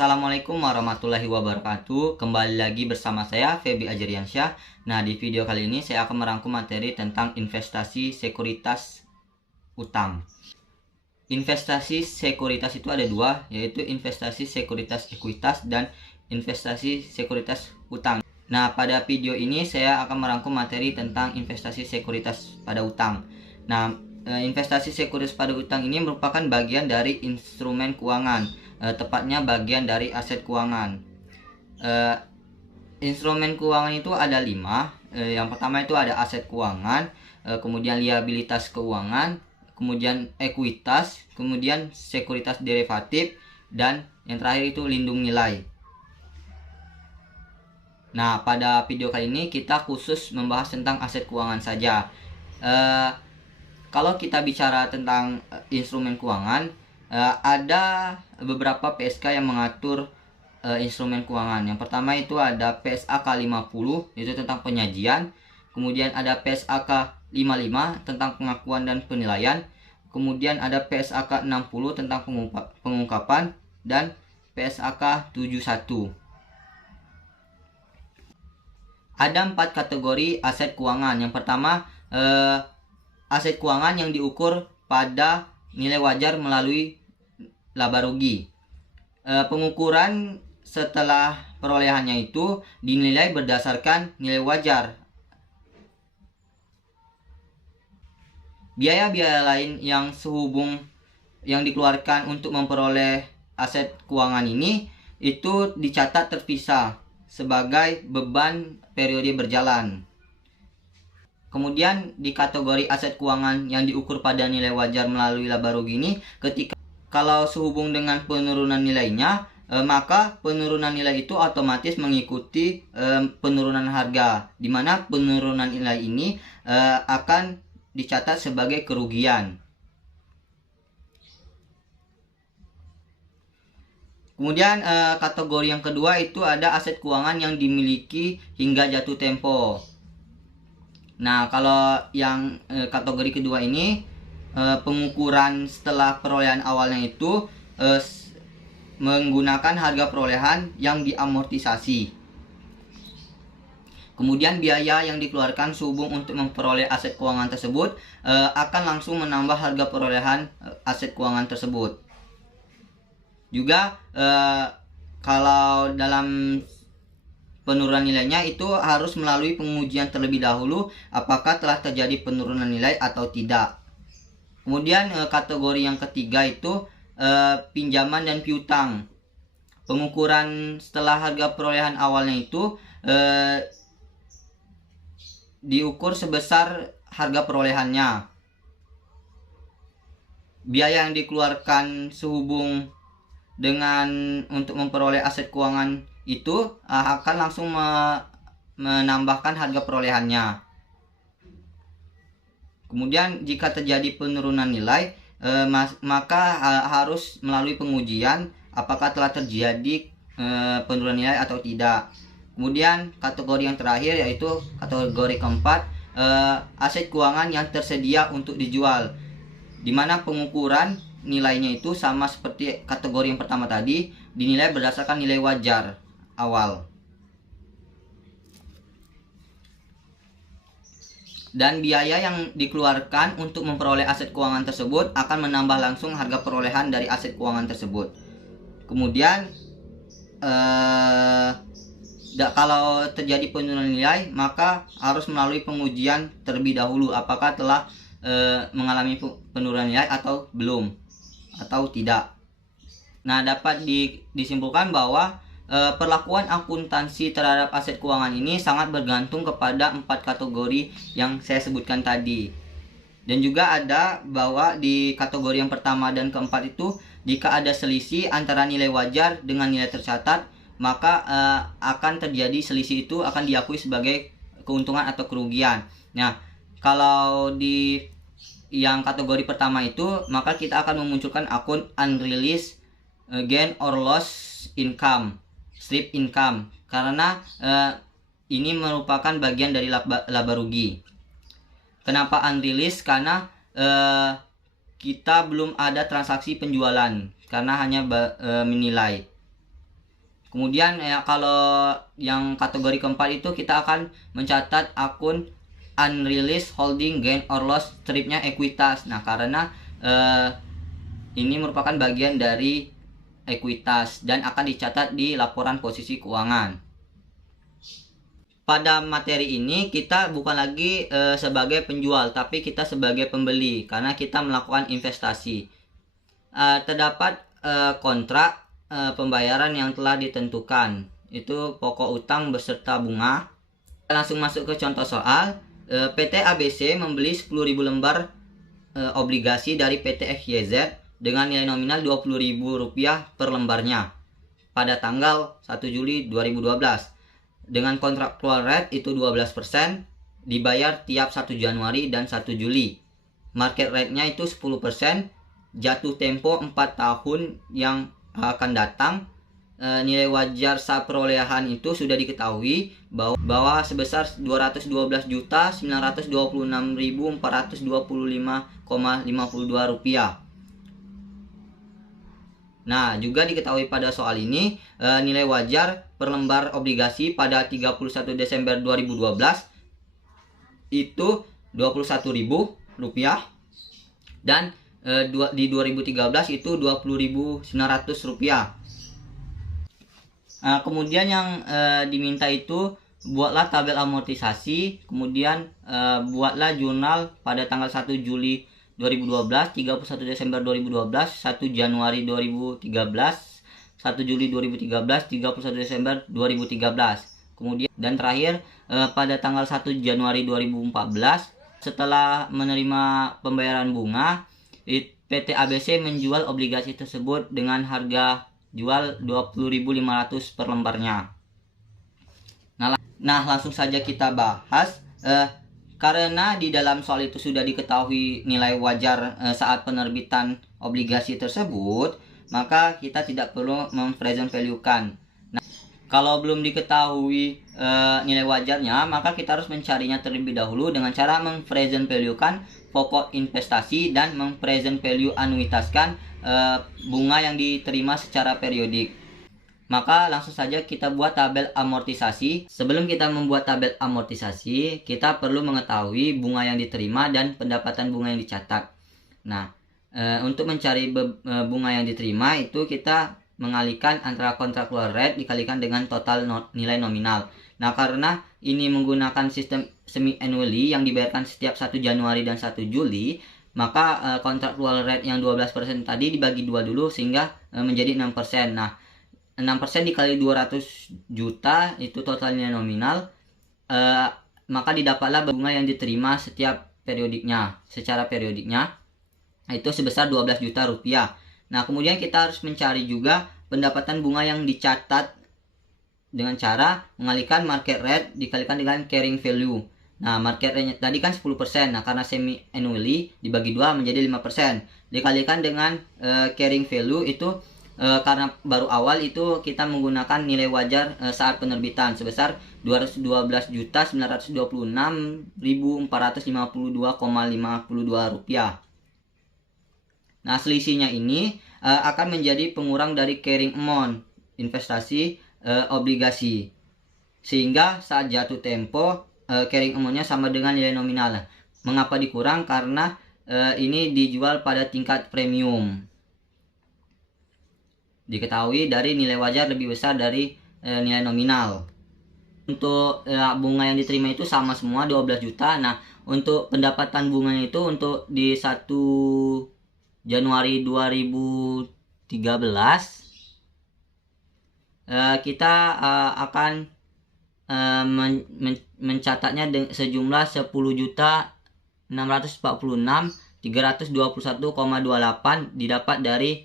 Assalamualaikum warahmatullahi wabarakatuh. Kembali lagi bersama saya Feby Ajriansyah. Nah, di video kali ini saya akan merangkum materi tentang investasi sekuritas utang. Investasi sekuritas itu ada dua, yaitu investasi sekuritas ekuitas dan investasi sekuritas utang. Nah, pada video ini saya akan merangkum materi tentang investasi sekuritas pada utang. Nah, investasi sekuritas pada utang ini merupakan bagian dari instrumen keuangan, tepatnya bagian dari aset keuangan. Instrumen keuangan itu ada 5. Yang pertama itu ada aset keuangan, kemudian liabilitas keuangan, kemudian ekuitas, kemudian sekuritas derivatif, dan yang terakhir itu lindung nilai. Nah, pada video kali ini kita khusus membahas tentang aset keuangan saja. Kalau kita bicara tentang instrumen keuangan, ada beberapa PSK yang mengatur instrumen keuangan. Yang pertama itu ada PSAK 50, itu tentang penyajian. Kemudian ada PSAK 55 tentang pengakuan dan penilaian. Kemudian ada PSAK 60 tentang pengungkapan, dan PSAK 71. Ada 4 kategori aset keuangan. Yang pertama, aset keuangan yang diukur pada nilai wajar melalui laba rugi. Pengukuran setelah perolehannya itu dinilai berdasarkan nilai wajar. Biaya-biaya lain yang sehubung yang dikeluarkan untuk memperoleh aset keuangan ini itu dicatat terpisah sebagai beban periode berjalan. Kemudian di kategori aset keuangan yang diukur pada nilai wajar melalui laba rugi ini, kalau sehubung dengan penurunan nilainya, maka penurunan nilai itu otomatis mengikuti penurunan harga, di mana penurunan nilai ini akan dicatat sebagai kerugian. Kemudian kategori yang kedua itu ada aset keuangan yang dimiliki hingga jatuh tempo. Nah, kalau yang kategori kedua ini, pengukuran setelah perolehan awalnya itu menggunakan harga perolehan yang diamortisasi. Kemudian biaya yang dikeluarkan sehubung untuk memperoleh aset keuangan tersebut akan langsung menambah harga perolehan aset keuangan tersebut. Juga kalau dalam penurunan nilainya itu harus melalui pengujian terlebih dahulu apakah telah terjadi penurunan nilai atau tidak. Kemudian kategori yang ketiga itu pinjaman dan piutang. Pengukuran setelah harga perolehan awalnya itu diukur sebesar harga perolehannya. Biaya yang dikeluarkan sehubung dengan untuk memperoleh aset keuangan itu akan langsung menambahkan harga perolehannya. Kemudian jika terjadi penurunan nilai, maka harus melalui pengujian apakah telah terjadi penurunan nilai atau tidak. Kemudian kategori yang terakhir yaitu kategori keempat, aset keuangan yang tersedia untuk dijual, di mana pengukuran nilainya itu sama seperti kategori yang pertama tadi, dinilai berdasarkan nilai wajar awal. Dan biaya yang dikeluarkan untuk memperoleh aset keuangan tersebut akan menambah langsung harga perolehan dari aset keuangan tersebut. Kemudian kalau terjadi penurunan nilai, maka harus melalui pengujian terlebih dahulu apakah telah mengalami penurunan nilai atau belum, atau tidak. Nah, dapat disimpulkan bahwa perlakuan akuntansi terhadap aset keuangan ini sangat bergantung kepada 4 kategori yang saya sebutkan tadi. Dan juga ada bahwa di kategori yang pertama dan keempat itu, jika ada selisih antara nilai wajar dengan nilai tercatat, maka akan terjadi selisih itu akan diakui sebagai keuntungan atau kerugian. Nah, kalau di yang kategori pertama itu, maka kita akan memunculkan akun unrealized gain or loss income, strip income, karena ini merupakan bagian dari laba rugi. Kenapa unrealized? Karena kita belum ada transaksi penjualan, karena hanya menilai. Kemudian ya, kalau yang kategori keempat itu kita akan mencatat akun unrealized holding gain or loss stripnya ekuitas. Nah, karena ini merupakan bagian dari ekuitas dan akan dicatat di laporan posisi keuangan. Pada materi ini kita bukan lagi sebagai penjual, tapi kita sebagai pembeli karena kita melakukan investasi. Terdapat kontrak pembayaran yang telah ditentukan, itu pokok utang beserta bunga. Langsung masuk ke contoh soal. PT ABC membeli 10.000 lembar obligasi dari PT XYZ dengan nilai nominal Rp20.000 per lembarnya pada tanggal 1 Juli 2012 dengan kontraktual rate itu 12%, dibayar tiap 1 Januari dan 1 Juli. Market rate-nya itu 10%, jatuh tempo 4 tahun yang akan datang. Nilai wajar perolehan itu sudah diketahui bahwa sebesar Rp212.926.425,52. Nah, juga diketahui pada soal ini nilai wajar per lembar obligasi pada 31 Desember 2012 itu Rp21.000 dan di 2013 itu Rp20.900. Kemudian yang diminta itu buatlah tabel amortisasi, kemudian buatlah jurnal pada tanggal 1 Juli 2012, 31 Desember 2012, 1 Januari 2013, 1 Juli 2013, 31 Desember 2013. Kemudian dan terakhir pada tanggal 1 Januari 2014 setelah menerima pembayaran bunga, PT ABC menjual obligasi tersebut dengan harga jual Rp20.500 per lembarnya. Nah, langsung saja kita bahas. Karena di dalam soal itu sudah diketahui nilai wajar saat penerbitan obligasi tersebut, maka kita tidak perlu mempresent value-kan. Nah, kalau belum diketahui nilai wajarnya, maka kita harus mencarinya terlebih dahulu dengan cara mempresent value-kan pokok investasi dan mempresent value anuitaskan bunga yang diterima secara periodik. Maka langsung saja kita buat tabel amortisasi. Sebelum kita membuat tabel amortisasi, kita perlu mengetahui bunga yang diterima dan pendapatan bunga yang dicatat. Nah, untuk mencari bunga yang diterima itu kita mengalihkan antara contractual rate dikalikan dengan total nilai nominal. Nah, karena ini menggunakan sistem semi annually yang dibayarkan setiap 1 Januari dan 1 Juli, maka contractual rate yang 12% tadi dibagi 2 dulu sehingga menjadi 6%. Nah, 6% dikali 200 juta itu total nilai nominal, maka didapatlah bunga yang diterima setiap periodiknya, secara periodiknya itu sebesar Rp12 juta. Nah, kemudian kita harus mencari juga pendapatan bunga yang dicatat dengan cara mengalihkan market rate dikalikan dengan carrying value. Nah, market rate tadi kan 10%. Nah, karena semi annually dibagi 2 menjadi 5%. Dikalikan dengan carrying value itu karena baru awal itu kita menggunakan nilai wajar saat penerbitan sebesar Rp212.926.452,52. Nah, selisihnya ini akan menjadi pengurang dari carrying amount investasi obligasi, sehingga saat jatuh tempo carrying amount-nya sama dengan nilai nominal. Mengapa dikurang? Karena ini dijual pada tingkat premium. Diketahui dari nilai wajar lebih besar dari nilai nominal. Untuk bunga yang diterima itu sama semua 12 juta. Nah, untuk pendapatan bunganya itu untuk di 1 Januari 2013 kita akan mencatatnya sejumlah 10.646.321,28 didapat dari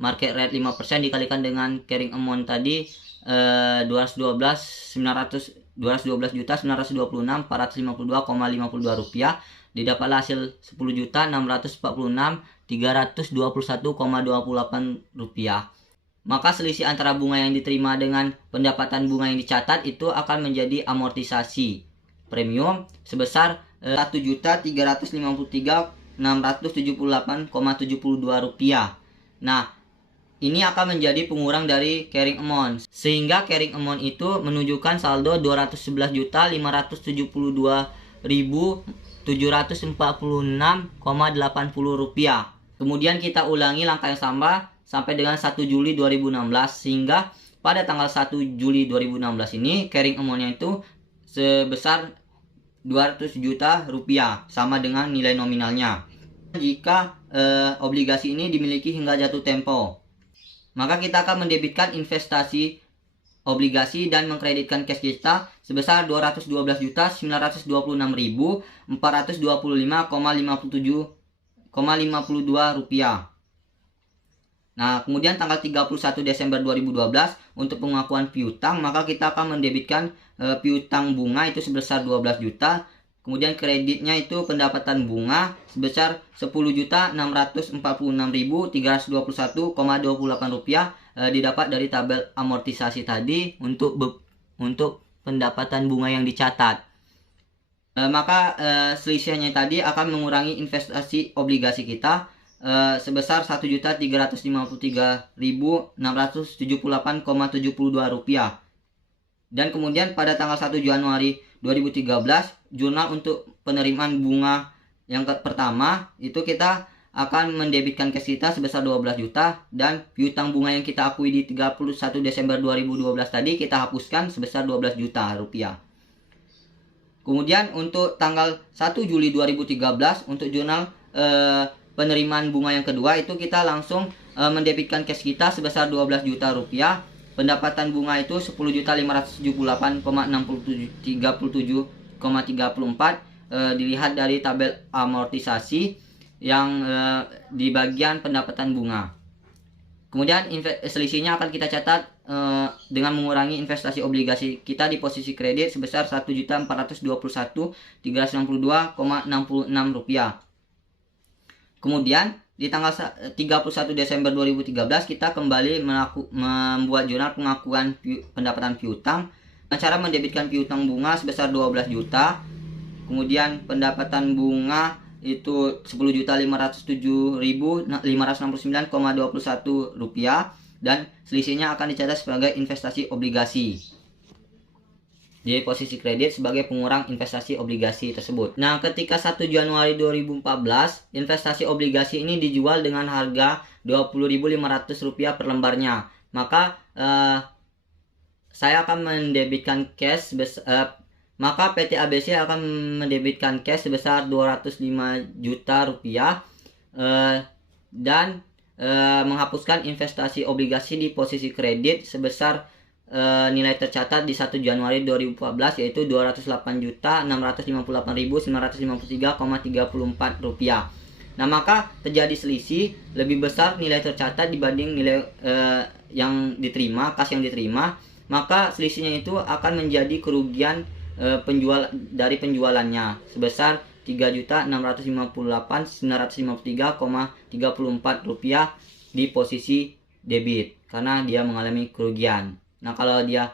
market rate 5% dikalikan dengan carrying amount tadi 212.926.452,52 rupiah, didapatlah hasil 10.646.321,28 rupiah. Maka selisih antara bunga yang diterima dengan pendapatan bunga yang dicatat itu akan menjadi amortisasi premium sebesar Rp1.353.678,72 rupiah. Nah, ini akan menjadi pengurang dari carrying amount, sehingga carrying amount itu menunjukkan saldo 211.572.746,80 rupiah. Kemudian kita ulangi langkah yang sama sampai dengan 1 Juli 2016, sehingga pada tanggal 1 Juli 2016 ini carrying amount-nya itu sebesar 200 juta rupiah, sama dengan nilai nominalnya. Jika obligasi ini dimiliki hingga jatuh tempo, maka kita akan mendebitkan investasi obligasi dan mengkreditkan cash kita sebesar 212.924.425,52 rupiah. Nah, kemudian tanggal 31 Desember 2012 untuk pengakuan piutang, maka kita akan mendebitkan piutang bunga itu sebesar 12 juta. Kemudian kreditnya itu pendapatan bunga sebesar 10.646.321,28 rupiah didapat dari tabel amortisasi tadi untuk pendapatan bunga yang dicatat. Maka selisihnya tadi akan mengurangi investasi obligasi kita sebesar 1.353.678,72 rupiah. Dan kemudian pada tanggal 1 Januari 2013, jurnal untuk penerimaan bunga yang pertama itu kita akan mendebitkan cash kita sebesar 12 juta, dan piutang bunga yang kita akui di 31 Desember 2012 tadi kita hapuskan sebesar 12 juta rupiah. Kemudian untuk tanggal 1 Juli 2013 untuk jurnal penerimaan bunga yang kedua itu kita langsung mendebitkan cash kita sebesar 12 juta rupiah. Pendapatan bunga itu 10.578,37,34 dilihat dari tabel amortisasi yang di bagian pendapatan bunga. Kemudian selisihnya akan kita catat dengan mengurangi investasi obligasi kita di posisi kredit sebesar 1.421.392,66 rupiah. Kemudian di tanggal 31 Desember 2013 kita kembali membuat jurnal pengakuan pendapatan piutang. Cara mendebitkan piutang bunga sebesar 12 juta. Kemudian pendapatan bunga itu 10.507.569,21 rupiah, dan selisihnya akan dicatat sebagai investasi obligasi di posisi kredit sebagai pengurang investasi obligasi tersebut. Nah, ketika 1 Januari 2014 investasi obligasi ini dijual dengan harga Rp20.500 per lembarnya, maka saya akan mendebitkan cash maka PT ABC akan mendebitkan cash sebesar 205 juta rupiah dan menghapuskan investasi obligasi di posisi kredit sebesar nilai tercatat di 1 Januari 2014 yaitu Rp208.658.953,34 rupiah. Nah, maka terjadi selisih lebih besar nilai tercatat dibanding nilai yang diterima, kas yang diterima, maka selisihnya itu akan menjadi kerugian dari penjualannya sebesar Rp3.658.953,34 rupiah di posisi debit karena dia mengalami kerugian. Nah, kalau dia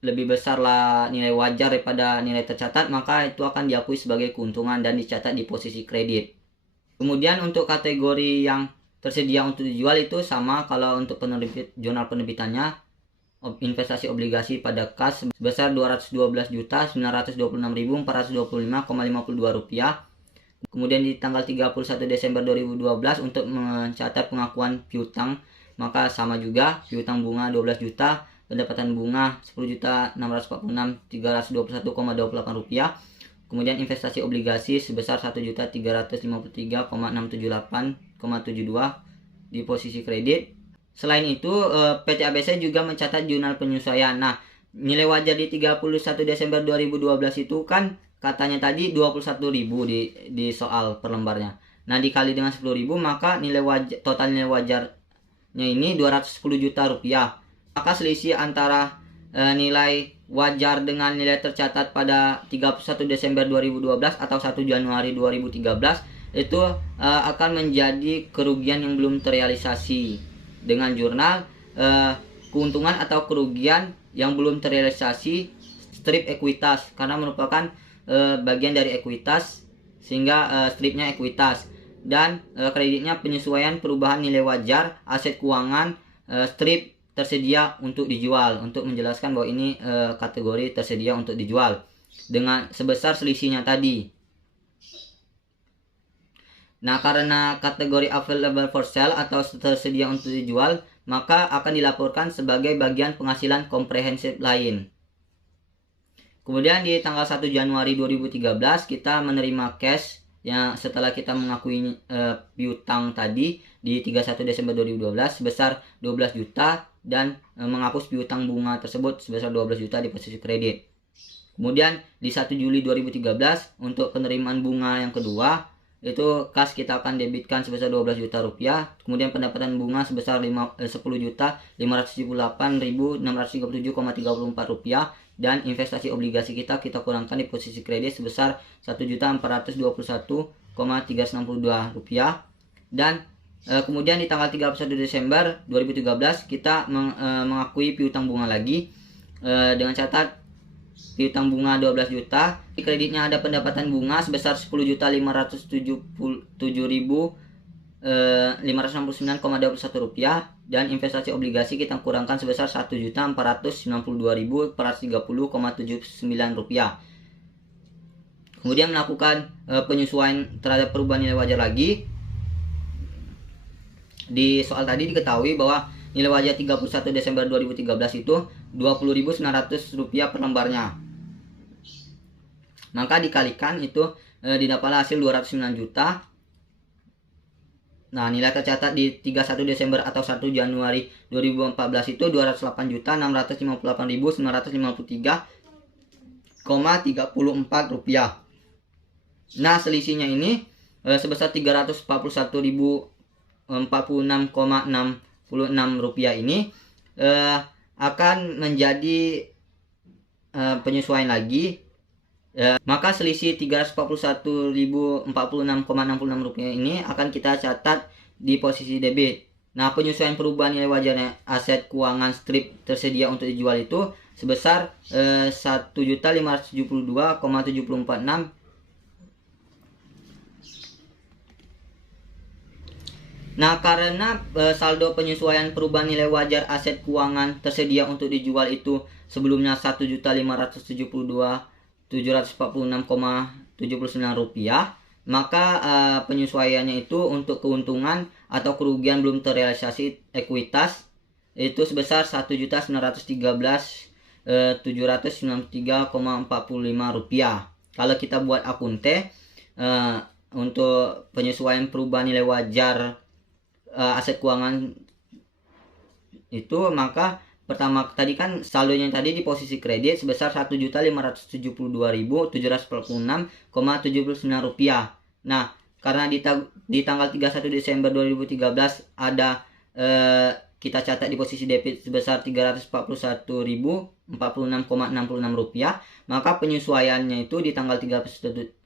lebih besar lah nilai wajar daripada nilai tercatat, maka itu akan diakui sebagai keuntungan dan dicatat di posisi kredit. Kemudian untuk kategori yang tersedia untuk dijual itu sama. Kalau untuk penerbit jurnal penerbitannya investasi obligasi pada kas sebesar Rp212.926.425,52 rupiah. Kemudian di tanggal 31 Desember 2012 untuk mencatat pengakuan piutang, maka sama juga, piutang bunga 12 juta, pendapatan bunga 10.646.321,28 rupiah. Kemudian investasi obligasi sebesar 1.353,678,72 di posisi kredit. Selain itu, PT ABC juga mencatat jurnal penyesuaian. Nah, nilai wajar di 31 Desember 2012 itu kan katanya tadi 21.000 di soal per lembarnya. Nah, dikali dengan 10.000 maka total nilai wajarnya ini 210 juta rupiah. Maka selisih antara nilai wajar dengan nilai tercatat pada 31 Desember 2012 atau 1 Januari 2013 itu akan menjadi kerugian yang belum terrealisasi. Dengan jurnal keuntungan atau kerugian yang belum terrealisasi strip ekuitas, karena merupakan bagian dari ekuitas sehingga stripnya ekuitas. dan kreditnya penyesuaian perubahan nilai wajar aset keuangan strip tersedia untuk dijual, untuk menjelaskan bahwa ini kategori tersedia untuk dijual dengan sebesar selisihnya tadi. Nah, karena kategori available for sale atau tersedia untuk dijual, maka akan dilaporkan sebagai bagian penghasilan komprehensif lain. Kemudian di tanggal 1 Januari 2013 kita menerima cash yang setelah kita mengakui piutang tadi di 31 Desember 2012 sebesar 12 juta dan menghapus piutang bunga tersebut sebesar 12 juta di posisi kredit. Kemudian di 1 Juli 2013 untuk penerimaan bunga yang kedua itu kas kita akan debitkan sebesar 12 juta rupiah. Kemudian pendapatan bunga sebesar 10 juta 578.637,34 rupiah, dan investasi obligasi kita kurangkan di posisi kredit sebesar 1.421,362 rupiah. Dan kemudian di tanggal 31 Desember 2013 kita mengakui piutang bunga lagi dengan catat piutang bunga 12 juta, di kreditnya ada pendapatan bunga sebesar 10.577.569,21 rupiah, dan investasi obligasi kita kurangkan sebesar 1.492.430,79 rupiah. Kemudian melakukan penyesuaian terhadap perubahan nilai wajar lagi. Di soal tadi diketahui bahwa nilai wajar 31 Desember 2013 itu Rp20.900 per lembarnya. Maka dikalikan itu didapatlah hasil 209 juta. Nah, nilai tercatat di 31 Desember atau 1 Januari 2014 itu 208.658.953,34 rupiah. Nah, selisihnya ini sebesar 341.046,66 rupiah ini akan menjadi penyesuaian lagi. Maka selisih 341.046,66 rupiah ini akan kita catat di posisi debit. Nah, penyesuaian perubahan nilai wajarnya aset keuangan strip tersedia untuk dijual itu sebesar 1.572,746. Nah, karena saldo penyesuaian perubahan nilai wajar aset keuangan tersedia untuk dijual itu sebelumnya 1.572.746,79 rupiah, maka penyesuaiannya itu untuk keuntungan atau kerugian belum terrealisasi ekuitas itu sebesar 1.913.793,45 rupiah. Kalau kita buat akunte untuk penyesuaian perubahan nilai wajar aset keuangan itu, maka pertama tadi kan saldonya tadi di posisi kredit sebesar 1.572.746,79 rupiah. Nah, karena di tanggal 31 Desember 2013 ada kita catat di posisi debit sebesar 341.046,66 rupiah, maka penyesuaiannya itu di tanggal 31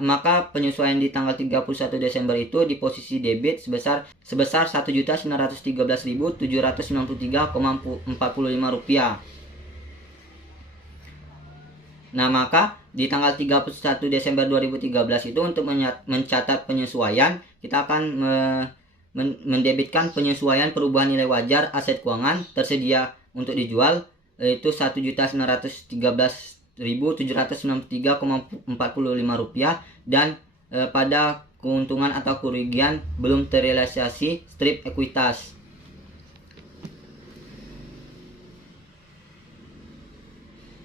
maka penyesuaian di tanggal 31 Desember itu di posisi debit sebesar 1.913.793,45 rupiah. Nah, maka di tanggal 31 Desember 2013 itu untuk mencatat penyesuaian, kita akan mendebitkan penyesuaian perubahan nilai wajar aset keuangan tersedia untuk dijual itu 1.913.793,45 rupiah, dan pada keuntungan atau kerugian belum terrealisasi strip ekuitas.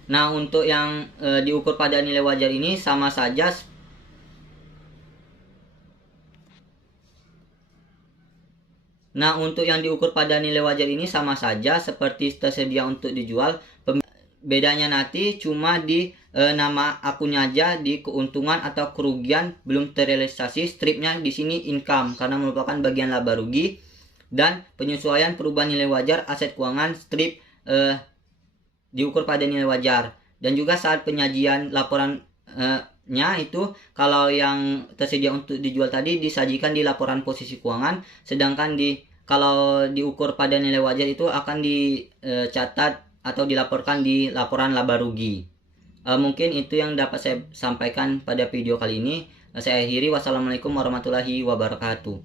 Nah, untuk yang diukur pada nilai wajar ini sama saja seperti tersedia untuk dijual. Bedanya nanti cuma di nama akunnya aja, di keuntungan atau kerugian belum terrealisasi, stripnya di sini income karena merupakan bagian laba rugi, dan penyesuaian perubahan nilai wajar aset keuangan strip diukur pada nilai wajar. Dan juga saat penyajian laporannya itu, kalau yang tersedia untuk dijual tadi disajikan di laporan posisi keuangan, sedangkan kalau diukur pada nilai wajar itu akan dicatat atau dilaporkan di laporan laba rugi. Mungkin itu yang dapat saya sampaikan pada video kali ini. Saya akhiri, wassalamualaikum warahmatullahi wabarakatuh.